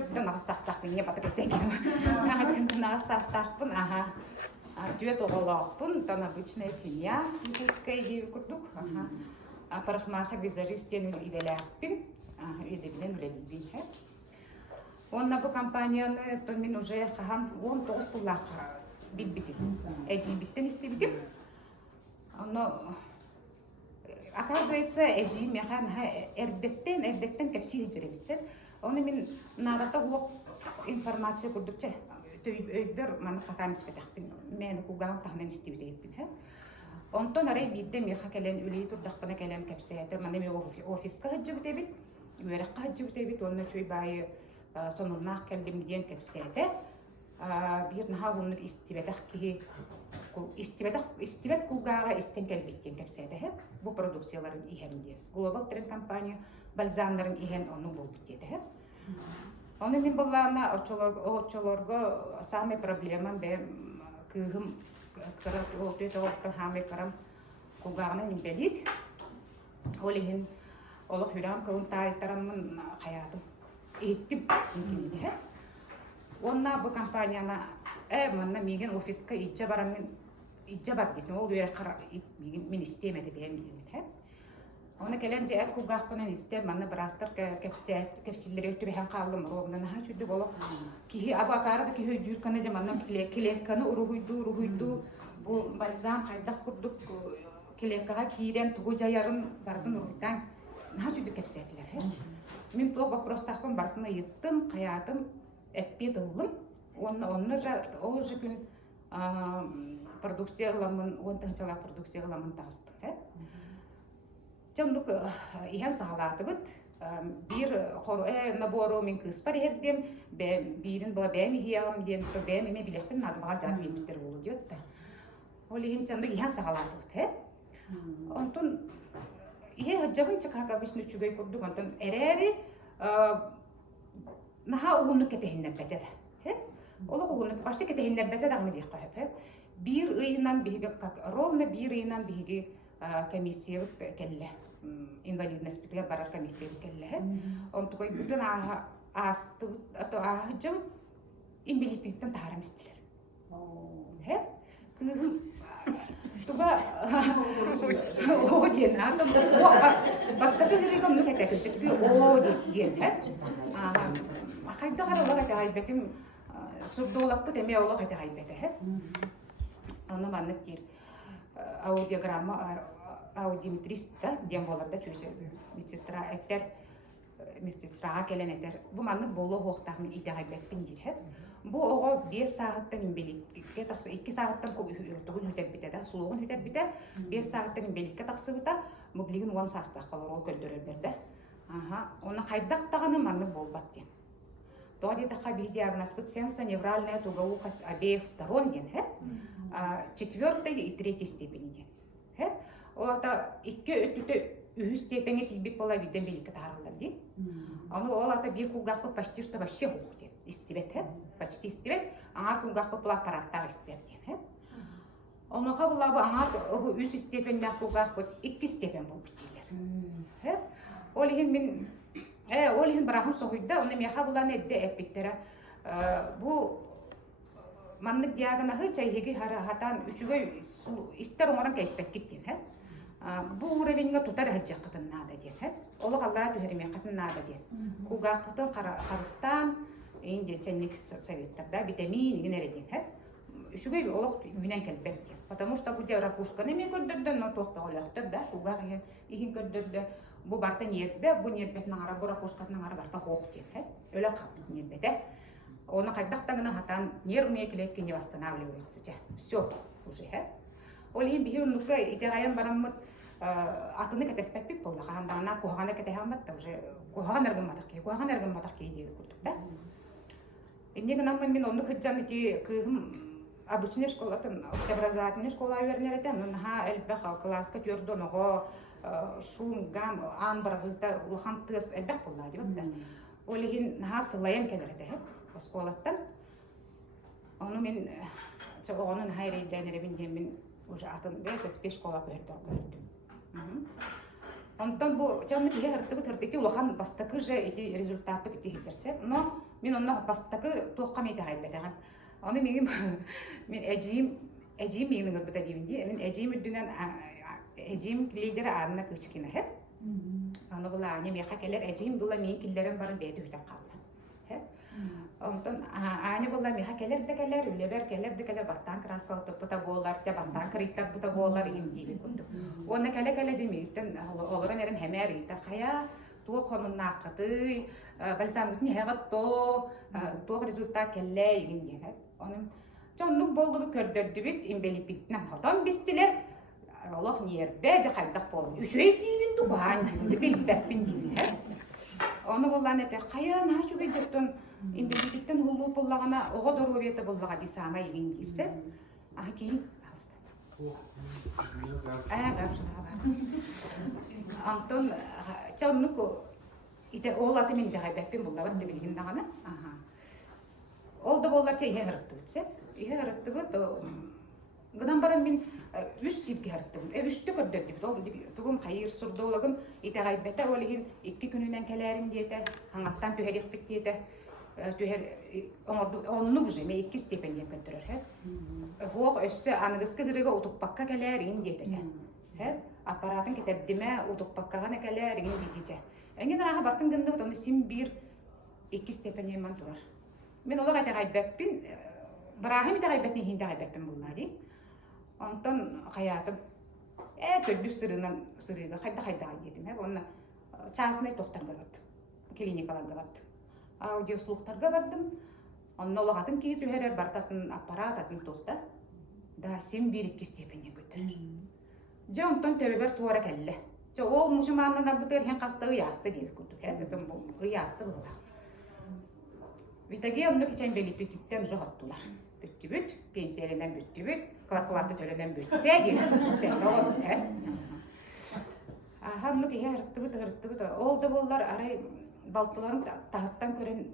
Türk'ten ağıstağıstağıpın, niye batı kesten geliyor. Çünkü ağıstağıstağıpın, düet oğulağıpın, там обычная семья, якутская деви курдук. Парахмаха визажистен иделяппин, иделен үлелибин. Онна bu компанияны мен уже хахан 19 сыллаqa билбитим. Эжибиттен истебитим. Оно оказывается, эжи механ эрдеттен кепси хижеребитсем. Оны мен надата хуак информация курдукча. Өйбөр маны хатан испетахпин. Мен куган тахнен истебитеппин. Онтон арай бидде меха келен үлей турдахпына келен кепсеете. Маны мен офиска хижебитебит. Үйрекка хижебитебит. Онна чуй байы сонуннах келдим диен кепсеете. Bir naha bunun istibedak ki istibet kugara istenkel bitken kepsede bu produksiyaların ihen diye. Global Trend kampanya balzamların ihen onu buldu diye. Onun min bullana oçolorgo same problemam be kıhım karat ortaya orta hame karam kugarana nimbelit. Olihin Allah hülam kılın tarihtaramın hayatım eğittim diye. Onna bu kampanyana manna migen ofiska icca baramın icca bak gittim. O göre karar min istemedi benim gibi. Ona gelince el kugahpının istem manna brastar kepsilleri ötü behen kaldım. Roğundan ha çüdü bolu ki aba karada ki höydür kana zamanla kilek kana ruhuydu bu balzam kayda kurduk kilek kana kiren tuğuca yarın bardın ruhuydan ha çüdü kepsetler. Min to baprostahpın bardına yıttım kayatım Эппет ылым, онны ол жекін продукцияламын, онтанчала продукцияламын тағыстық. Жамдық ихан сағалаты бұд, бір набору мен кыспар ердем, бірін бұла бәймі хиялым ден, бәймеме білекпін надымаға жаты меметтер болу дейотты. Ол ихан жамдық ихан сағалаты бұд. Онтын, ихан жабын чықаға бішіні чүгей көрдік, онтын әрәрі naha uğunluk ketehinden bete de. Ola uğunluk başta ketehinden bete de ameliye kahep. Bir ıyından bihige rovna bir ıyından bihige komisyevik kelle. İnvalidnes bitge barar komisyevik kelle. On tukoy bütün ağastı ato ağacım inbilip bizden taharam istiler. Tuga o diyen adam başta bir rigam nuk etekti o diyen Akayda karalar kaybettim. Surdolakta deme ola kaybete. Onu manlık değil. Audiogramma audiometrista diambolarda çözüyor. Mististra gelen eder. Bu manlık bolu hoğtağın ite kaybettim değil. Bu oğa 5 saatten imbelik. Taksı 2 saatten koyduğun hütebbite de, suluğun hütebbite 5 saatten imbelik taksı da mubliğin 10 saatda kalır o köldürür berde. Ona kaydak tağını manlık bolbat diyen. Тоді така диагноз пациента невральная тугоухость обеих сторон, четвертой и третьей степени. Это үхі степени тибип бола виден белгі тарылдар. Олата бір кулгақпы почти что вообще хух ден. Истебет, почти истебет. Аңар кулгақпы бұл аппараттар истер ден. Оныға бұла бұл аңар үш степенді кулгақпы 2 степен бұл біттелер. Олығын мен Олихин барахым соғыйда, оны меха бұланы әдді әппеттері. Бұл маннық диагнозы чайхеги хатан үшігі істер оңаран кәйспәк кеттен. Бұл уровенге тұтар әджек қытын нада ден. Олы қалдара түхеріме қытын нада ден. Куға қытын Қарыстан, енді чәннік советтарда витамин еген әреден. Үшігі олық үйінен кәлбәк ден. Потому что бұл ракушканы мен көрдірді, но тоқта олақтыр да, куға еген көрдірді. Bu barta niyetbe, bu niyetbet nağara, bu rakoşkat nağara barta hoğ diyet. Öyle kaptık niyetbete. Onu kaydaqtağına hatan nervные клетки не восстанавливаются. Все уже. Олин бихир нука итегаyan бараммыт атыны кетеспеппик болду. Хандана кухана кетехамат уже кухана эргыматак ки деп көрдүк да. Эмнеге намын мен onu хыджан ити кыгым обычный школатын, общеобразовательный школа вернерете, но на элбеха класска төрдө ного шум гам ан барагыта улхан тыс элбек болла деп да. Олигин наха сылайын келерде школаттан. Onu men onun hayır denere bindim ben уже атын бе спеш школа көрдüm. Онтон бу чамны кие хыртты улахан бастакы же эти результаты эти хитерсе. Но мен онно бастакы туакка мете хайбетаган. Аны мен мен эжим менин гырбыта дибинди. Мен эжим дүнен эжим лидер арна кычкина хеп. Аны була аны меха келер эжим була мен киллерен барын бети хүтен калды. Хеп. Онтон аны була меха келер де келер, үлебер де келер баттан краска отупта болар, те баттан криттар бута болар инди күндү. Оны келе демейтен олоран эрен хемерите кая туо хонун накаты балсамытын хегатто туо результат келле инди хеп. Onun canlı bolluğu kördürdübüt imbeli bitnem hatam bistile Allah niyerde de kaldak bol. Üçüy dibin du bahan dibin bilbep bin dibin. Onu bollan ete kaya na çuge jetton imbeli bitten hullu bollagana oğa doğru bete bollaga di sama yigin girse. Ah ki Anton canlı ko ite oğlatı min de haybepin bollaga de bilgin dagana. Aha. Oldu bollar şey herttıbıtse. Herttıbıt gıdan baran min üst silgi herttıbıt. Üstü kördürdübüt. Ol bugün hayır surdolagım ite gaybete olihin 2 gününden kelerin diyete hangattan tüherik bit diyete tüher onluk jeme 2 stipendiya kötürür he. Hoq össe anıgıskı gırıga utupakka kelerin diyete. He. Aparatın keteddime utupakka gana kelerin diyete. Engin raha bartın gındıbıt onu sim 1-2 stipendiya man turar. Men olar ate gaybepin Brahim ite gaybepin hindi gaybepin bunları. Ondan hayatım köddü sırıga hayda yedim hep onna çağsına doktorga bardım. Klinikalarga bardım. Audiosluhtarga bardım. Onna olatın ki tüherer bartatın aparat atın tosta. Da sim 1-2 stepene götürür. Ja ondan töbeber tuara kelle. Ja o muşamandan bu ter hen kastı yastı diye götür. Hep bu yastı bu. Vitagi onu geçen belli bittikten johattular. Büttübüt, pensiyelinden büttübüt, kalkulatı töreden büttü gibi. Çekte oldu hep. Hamlı ki hırttıbıt. Oldu bollar aray baltıların tahttan kören,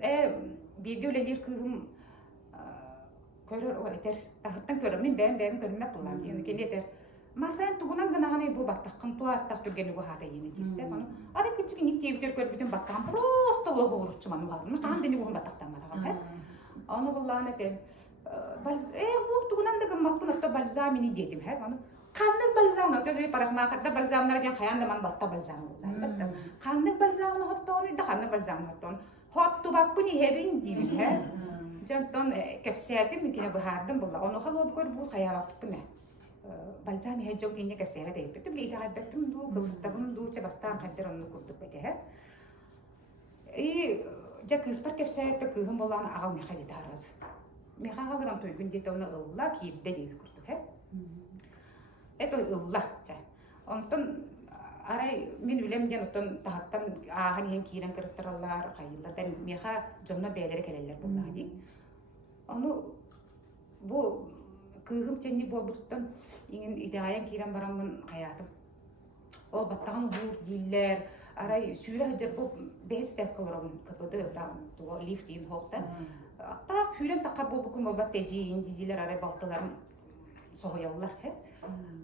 bir ölelir kığım körür o eter. Tahttan körüm, ben körümme bulam. Yani kendi eter. Marfen tuğunan gınağını bu battakkın tuğattak türgeni bu hata yeni diste. Aray küçük inik diye kör bütün battakkın prosto ulu uğurçumanı var. Kaan deni buğun battaktan var. Onu bullağın eter. Bu tuğunan da gımmak bunu balzamini dedim hep. Kanlık balzamını ötürü parakmakatda balzamlara gen kayan man batta balzamını. Kanlık balzamını hotta onu da kanlık balzamını hotta onu. Hottu bak bunu hebin gibi hep. Jantan kepsiyatim mikine bu hardım bulla. Onu halı bu kör bu kayavat bunu. Balzami hejjau dinya kepsiyat değil. Betul ki iharat betul du kavustabun du cebastan kader onu kurduk bete hep. Jak kıspar kepsiyat pe kıhım bolan ağam mihali taraz. Mihal gram toy günde tavna Allah ki de değil kurduk hep. Eto Allah ca. Ondan aray min bilemden ondan tahattan hani hen kiran kırtırlar hayırlardan miha jonna beler keleller bunlar. Onu bu kığım çenni bolbuttan ingen ideayan kiran baramın hayatım. O battağın bu diller aray sürü hacer bu behes teskalarım kapıdı da bu liftin hokta. Hatta sürü takabbu bukum bolbat teji inciler aray baltalarım soğuyallar hep.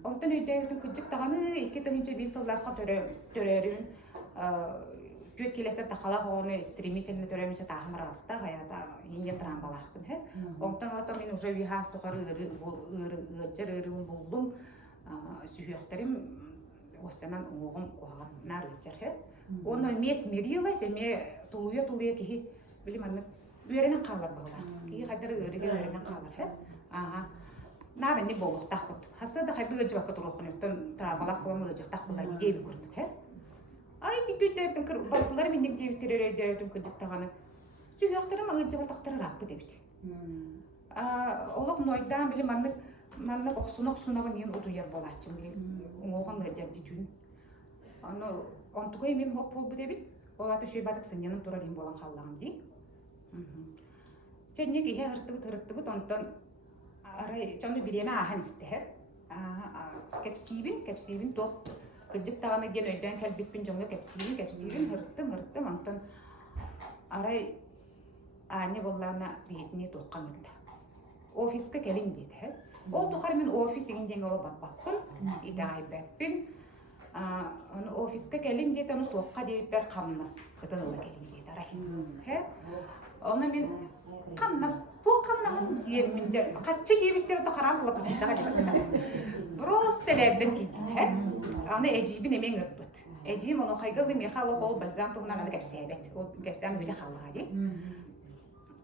Ondan ödevdim küçük tağını 2 tığınca bir sıllarqa törörün göt kilette takala onu streamitelini törömüse tağım rasta hayata yenge trambalaqtın hep. Ondan ata men уже vihas toqarı ırı buldum. Sühüyaktarım o zaman oğum koğan nar geçer hep. Onu mes meriyla seme tuluya ki bilim anlık öğrenen qalır bağlar. Ki kadar öğrenen qalır hep. Aha. Narani boğuk takut. Hasa da haydı gıcı vakit oluqun. Trambalaq koğum gıcı takutlar diye gördük hep. Ay bir tüylerden kır balıkları mindik diye bitirir diye küçük tağını. Sühüyaktarım gıcı vataktarı rakı debit. Olaq noydan bilim anlık oqsunak yen otu yer bolatçım bilim. Oğan gıcı ditün. Onu ontuğay min hoq bol bu debit. Olatı şöy batık sınyanım turalım bolan xallağım diye. Çennek ihe hırtıbıt ondan aray çanı bileme ahan isteher. Kepsibin top. Kecik tağına gen öden kalbipin jonga kepsibin hırttım ondan aray anne bollana biyetini toqqanında. Ofiska kelin dedi. O toqar men ofis igen ol bappın. İdahi beppin. Onu ofiske gelin diye onu toqqa deyip ber qamnas qıtılıla gelin diye taray. He? Onu men qamnas bu qamnağın diyelim minde qaççı giyibitleri de qaram qılıp çıktağa deyip. Prostelerden gittim. He? Onu ecibin emen ırbıt. Ecibim onu qaygılı mexalı ol balzam tuğunan adı kapsayabet. O kapsayam öyle xallaha deyip.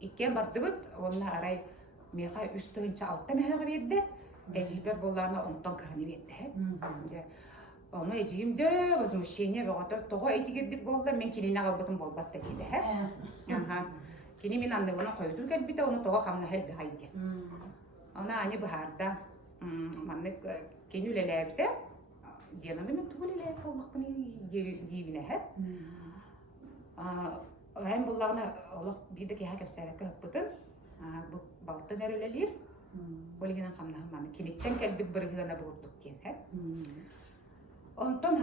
İkken bardıbıt, onunla aray mexa üstünce altta mehağı verdi. Ecibler bollarına ondan kırını verdi. Onu ecibim de возмущение болғата. Тоғы этигердик болла, мен келіне қалбытым болбатта дейді. Кені мен анны оны қойдыр кәлбіті, оны тоға қамна хәл бігайды. Оны аны бұхарда, манны кені үлеләбді. Денаны мен тұғы үлеләбі болмақпын дейбіне хәп. Әм боллағына олық дейді кеға көпсәбәкі ғыппытын. Балтын әрі үлелер. Олығынан қамнағын маны кенеттен кәлбіт бұрығына бұғырдық дейін хәп. Ondan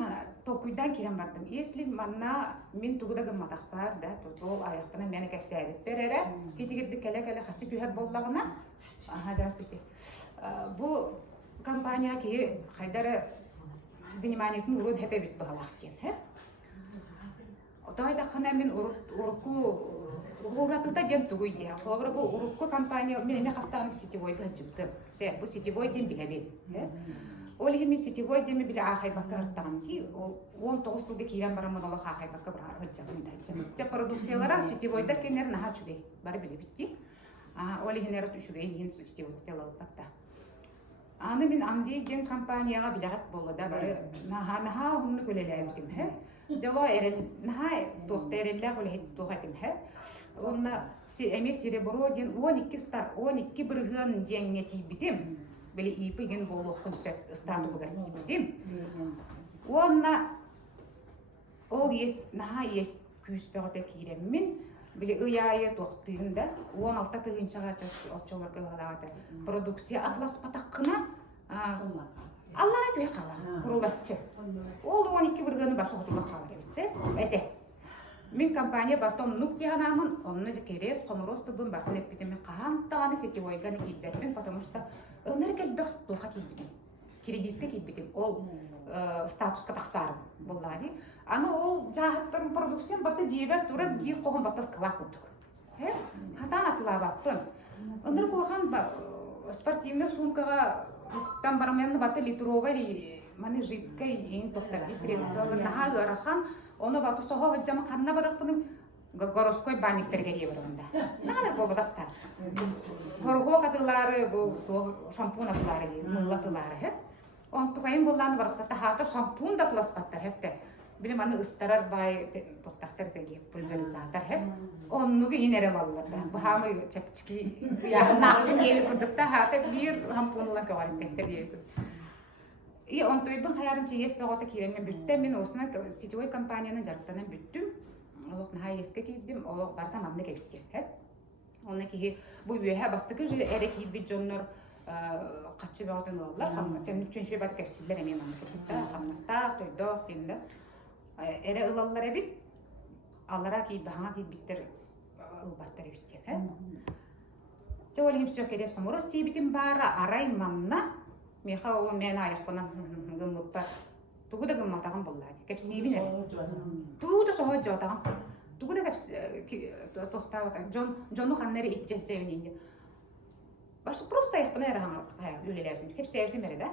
tokuydan kiren bardım. Если manna min tuğdağı mataq var da, tol ayaqına meni kəpsəyib berərə, keçigirdi kələ-kələ xaçı tühət bollağına. Здравствуйте. Bu kampanya ki xaydara vниманиятын урud həpə bit bağlaq кен, hə? Otayda xana min urukku uğratıda gen tuğuy diye. Sonra bu urukku kampanya men eme qastağını siteboyda çıktı. Bu siteboy den biləbil, hə? Олиһи мен сетевой деме биле ахайбакка артаган ки 19 жылга кийен барамын ола ахайбакка бара хөҗҗәгән дә. Те продукциялара сетевойда кенер наха чугай. Бары биле битти. Олиһинер түшүгәй ген сетевой телаватта. Аны мен амди ген компанияга билегат булды да бары наха хунны көлеләй битим һә. Жала эрен наха докторлар олиһи тухатим һә. Онна эме серебро ген 12 биргән деңне тибитим. Били ипи ген болу концепт стату богатим. Онна ол есть наха есть күспөгөтө киремин. Били ыяйы токтыгында 16 тыгынчага очолорго балагата продукция атлас патаккына Аллара туй кала курулатчы. Ол 12 биргени башы отуга кала кетсе. Эте. Min kampanya bartom nuk yanamın onu keres komurostubun batın epidemi kahan tane setivoygan gitbetmen потому что Amerika bas toqa gitbetim. Kreditke gitbetim. Ol statuska taksarım bullari. Ana ol jahattın produksiyon batı jiber turab bir qoğun batas kala kurduk. He? Hatan atla baptın. Onlar qoğan спортивный сумкага там барменны батı литровый маны жидкой ең тоқтарки средства наха ырахан onu batı soha hocama kanına bıraktım. Goroskoy banikterge yeberonda. Nana bu badakta. Horgo katıları bu şampun atıları, mıllatıları hep. On tukayım buldan varsa hatta şampun da plaspatta hep de. Bilim anı ıstarar bay doktaktar dedi pulverizator hep. Onu ki inere vallahi. Bu hamı çepçiki ya nahtın yevi kurdukta hatta bir hampunla kavarım tekter yevi. И он тойбын хаярым чи есть багыта киреме бүттем мен осына сетевой компанияны жарттанан бүттүм. Олох наха еске кийдим, олох барта мамны кепкен, хеп. Оны ки бу үйе бастыкы же эре кийби жоннор качы багытын алалар, хамма темнүчөн шөй бат кепсиллер эме мамны кепсилда, хамнаста, тойдок тинде. Эре ылаллар эбит, аллара кийби хана кийбиттер ылбаттар эбиткен, хеп. Жолим сөк керес комурос сибитим бара арай мамна Меха ол мен аяқпынан гымыппа. Тугу да гымматаган боллады. Кепсибине. Туу да соо жотаган. Тугу да тоқтабата. Жону ханнери итжетжевинде. Башы просто аяқпына эраган үлелердин. Кепсерди мерде.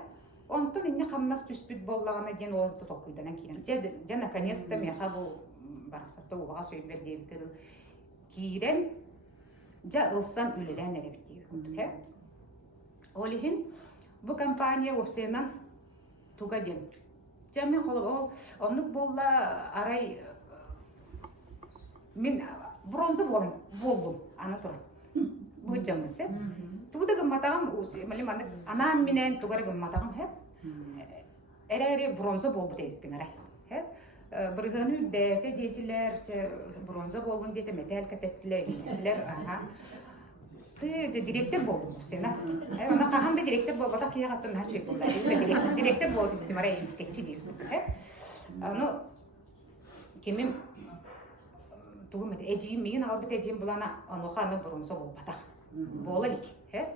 Онтон инне камнас түспүт боллагана ген олды токуйдан кийин. Же наконец-то меха бул барасатта уга сөйбер дейт. Кийрен жа ылсан үлелен эребит дейт. Олихин bu kampanya opsiyondan tuga den. Jamen qolub onluk bolla aray min bronza boldum ana tur. Bu jamse. Tuda gammatagam mali manda anam minen tugar gammatagam hep. Ere bronza bolbu deyipin aray. Hep Bırgını deyte deytiler bronza bolbun deyte metal katettiler. Aha. Direktör boldum sena. Ona kahanda direktör bolbada kiya gattım ha çöp bollar. Direktör boldu istimara sketçi diyor. Onu kimim tuğum et ecim min aldık ecim bulana onu kanı bronza bolbada. Bolalik. He.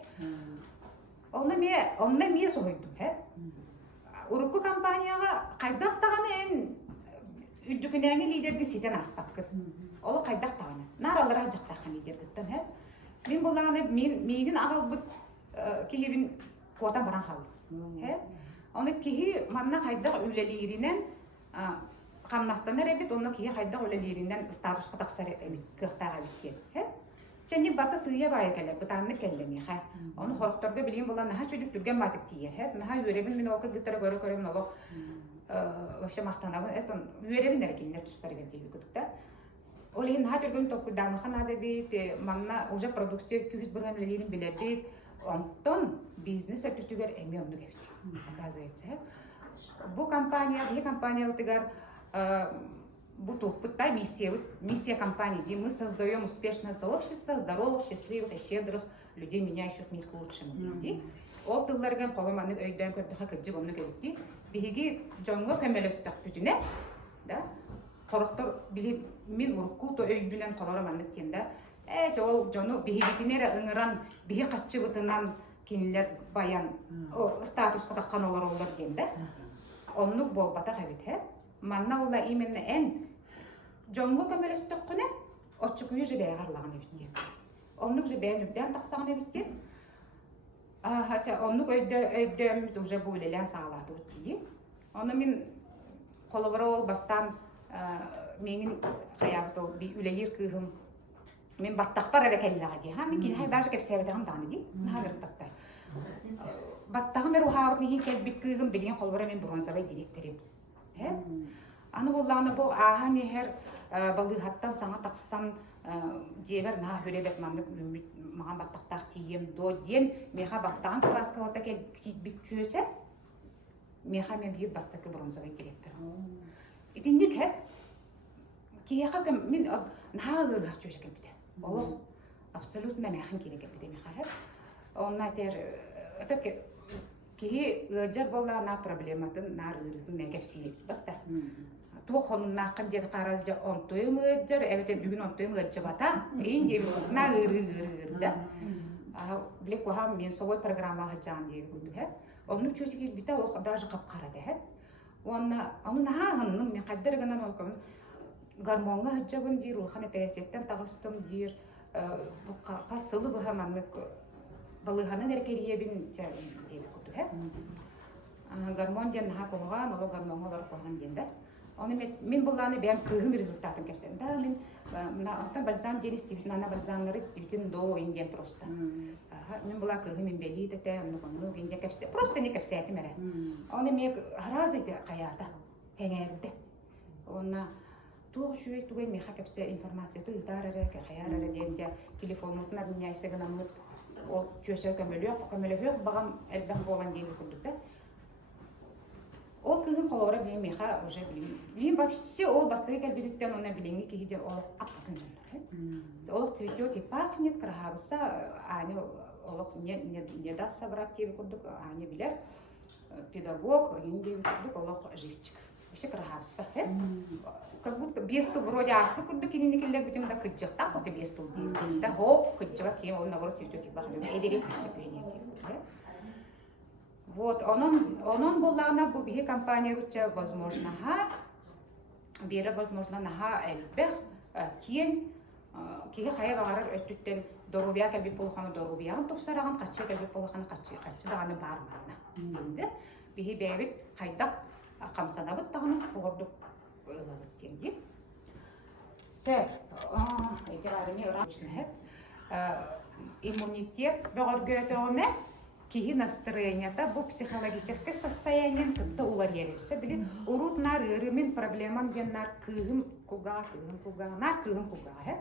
Ona miye soydum he. Урукку компанияга кайдак таганы үддүкүнәңи лидерди ситен астаккыт. Ола кайдак таганы. Наралара жактаккан лидердиттен хэ. Мен буланы мигин агалбыт кихибин куата баран халды. Хэ. Оны кихи манна кайдак үлелиринен камнастан эребит, оны кихи кайдак үлелиринен статуска таксар эмит кыктага биткен. Хэ. Ченди барта сыя бай келе, бутанны келлеми хэ. Оны хорокторга билген булан наха чөдүк түрген батык тие. Хэ. Наха үребин мен ока гыттара көрө мен олок вообще мактанабы. Это үребин эрекинер түстөр берди күтүктө. Олин наха түргөн топку дамыхан ада бит, манна уже продукция күз бурган лелерин билебит. Онтон бизнес өтүтүгөр эми онду кепти. Оказывается, бу компания утыгар бу тухпытта миссия компании. Мы создаем успешное сообщество здоровых, счастливых и щедрых людей, меняющих мир к лучшему. Ол тылларган коломаны өйдөн көрдүхө кыджык онну келди. Биги жоңго көмөлөстөк бүтүнө, да? Короктор били мен урукку то өйдүнөн колороманды кенде. Ол жону бигитинере ыңыран биги катчыбытынан кинилер баян статуска таккан олар кенде. Онну болбата кабит. Манна ола именно жоңго көмөлөстөк күнө оччукуй же бегарлаган битти. Онну же бенүдөн таксаган битти. Хотя онну өйдөм уже булелен саалаты битти. Оны мен колоборол бастан менин каябыто би үлелер кыгым мен баттакпар эле келлага ди. Мен кин даже кеп себетен даны ди. Нагыр баттар. Баттагы мер ухаап мен кеп бит кыгым билген колобора мен бронзовый директорым. Аны болланы бу аха нехер балыгаттан саңа таксан дебер на хүребет мандык мага баттактак тием до ден меха баттаган краскалата кеп бит чөчө меха мен бит бастакы бронзовый директор. Итинник хэ кияка мен наагыр чөчө кеп бит. Ол абсолютно мехин керек кеп бит меха хэ. Онна тер атаке ки жар болла на проблематын нарырдын негепси бакта. Тухонна кандет каралжа онтоймы жар эбете бүгүн онтоймы жабата энди нарырда. Блек вахам мен совой программага жан деп күндү. Онну чөчүгө бите ол даже капкара да. Онна аны наханын мен каддырганан олком гармонга жабын дир улхана пересеттен тагыстым дир касылы бахаманны балыхана неркериебин деп күндү. Гармон ден наха койган, ол гармонголор койган денде. Оны мен булланы бем кыгым результатын кепсем. Да мен на автан бальзам ден истибит, на бальзамлары истибитин до инден просто. Мен була кыгым мен бели тете, ну инден кепсе. Просто не кепсе мере. Оны мен разыйды каята, хенерде. Оны туг шуй тугай меха кепсе информацияты ытарары, каярары денде телефонутна меняйсы гына мут. Ол чөчө көмөлөк багам элбэх болгон дейби күндүктө. Ол кыгым колора бен меха уже билим вообще ол бастыгы келбириттен она билинги кихиден ол апатын жөндөр. Ол цветет и пахнет, крахабыса, ани ол не даст собрать дейби күндүк, ани билер педагог, ани дейби күндүк ол живчик. Вообще крахабыса. Как будто без вроде аспы күндүк кининикелер битим да кыджык так вот без сыл дейби. Да хоп кыджык кем ол нагор цветет и пахнет. Эдери кыджык. Вот, онон боллана бу бихи компания уча возможно бері возможно наха элбэх киен киге хая багарар өттүттен дорубия келбит болханы дорубиян туксараган качча келбит болханы качча даганы бар марна. Енді бихи бэбит кайдак камсанабыт даганы огордук ылабыт кенди. Сэр, этирарыми ырачны иммунитет бөгөргөтөне кихи настроенията, бу психологическое состояние, тыпта улар ерепсе били урут нар ырымын проблеман ден нар кыгым куга нар кыгым куга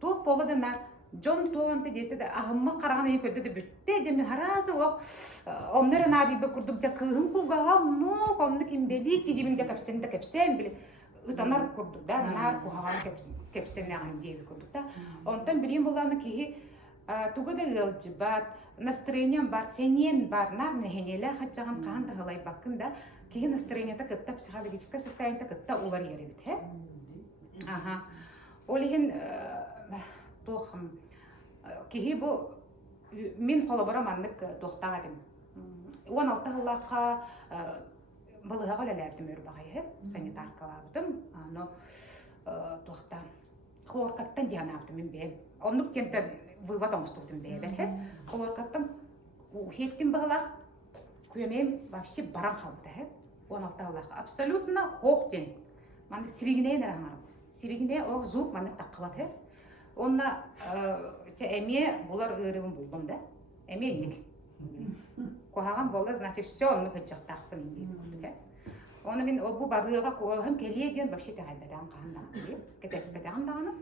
тух полады нар жон туанты дейті да ахымма қараған ең көдді бүтте деме харазы ол оннары нар дейбі күрдік жа кыгым куга но онны кембели тидебін жа кәпсен били ытанар күрдік да нар кугаған кәпсен ағын дейбі күрдік да онтан білем боланы кихи тугада ылжыбат настроением бар, сенен бар, нар нехенеле хачаган каан тахалай бакын да кихи настроенията кытта психологическое состояние кытта улар еребит, хэ? Ага. Олихин тохым кихи бу мен колобора маннык тохтагадым. 16 хыллааққа балыға олалаптым өрбағайы санитаркалар бутым но туақта хлоркаттан дианаптым мен бен оннук тенте вывод омстуктум бебер хлоркаттан ухеттим балах күйемем вообще баран қалды 16 хыллааққа абсолютно хоқтен маны сибигинен раңарым сибигине ол зуб маны таққыбат онна эме булар ырыбын булдум да эме элдик кохаган болда значит все оны кычактакпын дейт оны мен бу барыга колхам келеген вообще тагайбадан кандай кетеспеден даганы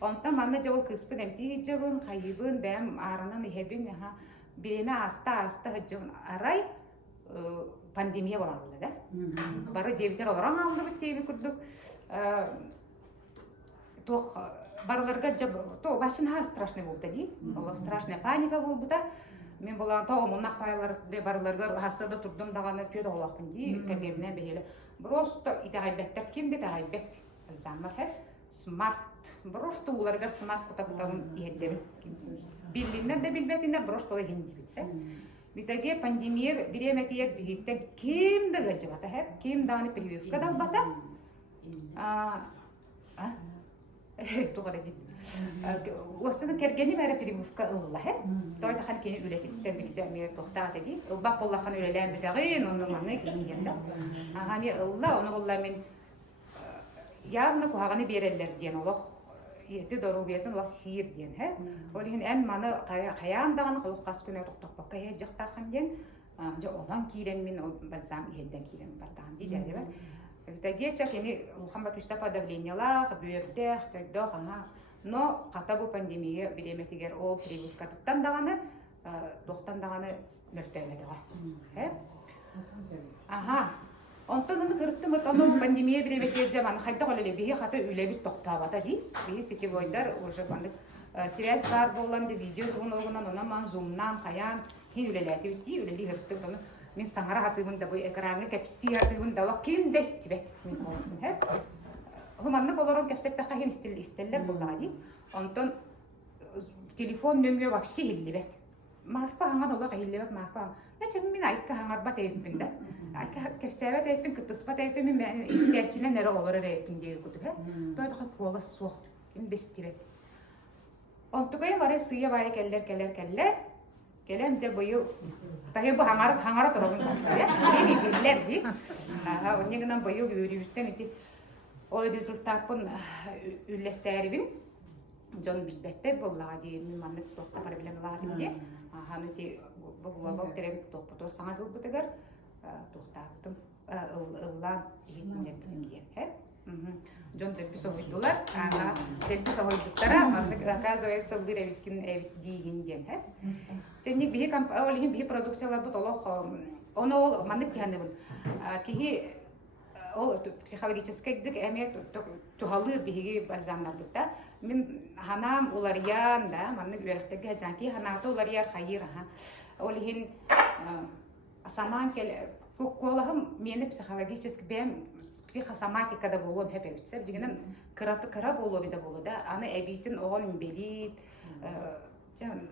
онтан маны жол кыспын эмти жабын кайыбын бэм аранын ихебин ха биреме аста хыжын арай пандемия болалды да бары жебитер олоран алды бит теби күрдүк тох барларга жаб то башына страшный болду ди ол страшная паника болду да мен болан то мунак пайлар де барларга хасада турдум даганы пөдө олакын ди кегемне бехеле просто итагайбеттер ким бит агайбет замар смарт просто уларга смарт кутагутагын иеддебит биллиннер де билбетинде просто ола хинди битсе битеге пандемия биреметиет бихиттен ким да гажбата ким даны прививка далбата тугара гит وصلنا كرجاني ما رفيق مفكا الله طول دخل كيني ولا تكتب الجامعة تختار تدي وباق الله خلنا ولا لام بتغين ونما نيك يندا هاني الله ونقول الله من يابنك وهاني بيرلر ديان الله يتدرو بيتن وسير ديان ها ولكن أن مانا خيام دعنا خلوق قاسكنا تقطع بقى هي جقتا خندين جو أولان كيلن من بنزام يهدن كيلن بردان دي جالبا بتجيتش كيني محمد مصطفى دبليني لا بيرتاح تقدر ها но ката бу пандемия билеметигер ол прививкаттан даганы доктан даганы мөртөөлөдөгө онтон аны кырыттым отону пандемия билеметигер жаман хайта колеле бии ката үлебит токтабата ди бии сети бойдар уже бандык связь бар боллам ди видео зугуногунан онаман зумнан каян хин үлелети бити үлели кырыттым оны мен саңара хатыбын да бу экранга кепси хатыбын да ким дестибет мен колсун Хуманны болорон кепсетте кахин истеллер буллаги. Онтон телефон нөмрө вообще хиллибет. Марфа аңан ола хиллибет марфа. Начем мен айка аңар бат эпин да. Айка кепсебет эпин кытыспат эпин мен истечине нере олор эпин дейт күтүк. Тойда кола сух. Ким дестибет. Онтугай маре сыя бай келлер. Келем же быйыл тахи бу аңара турабын. Мен изиллер ди. Оннегенен быйыл үрүбүттен ити ол результатпын үллестерибин жон билбеттер боллага ди миманны токта проблемалар ди ханути глобал тренд топто саңа жыл бутегер токтаптым ыллан ийинде билген жон $100 $100 оказывается диревикин дигинден тени би компания би продукциялар бут олох оны ол маннык тяныбын кихи ол психологический дик эмет тухалы биги базамнар бутта мен ханам уларьян да манны үректеге жанки ханаты уларьяр хайыр олихин асаман кел колахым мени психологический бем психосоматикада болуп хеп битсе дигенен кыра болуп биде болу да аны эбитин огон белит жан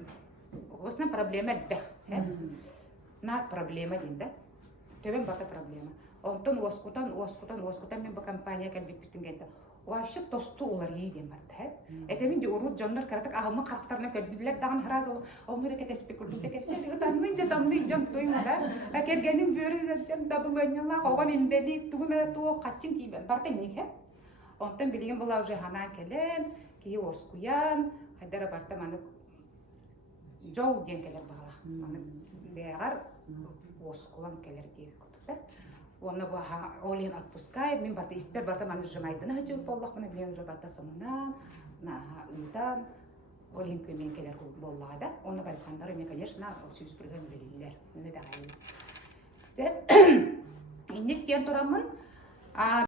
осна проблема да на проблема динде төбен бата проблема онтон оскутан мен бу компания келбит битингенде вообще тосту улар ийден барда этемин де урут жоннор каратак агымы карактарына келбилер даган хараз олмур кетес спекулдун текепсе тамны жон тоймада акергенин бөрү жан дабыланьяла огон имбели тугумера туу качын тийбен барда неге онтон билген була уже ханан келен кии оскуян хайдара барда маны жол ден келер бала маны бегар оскулан келер дейт оны олин отпускает мен бата испер бата маны жымайдына хажып боллак мына билен уже бата сонунан ылдан олин көмен келер боллага да оны бальсандар мен конечно сөз бирген билилер мына да иннек тен турамын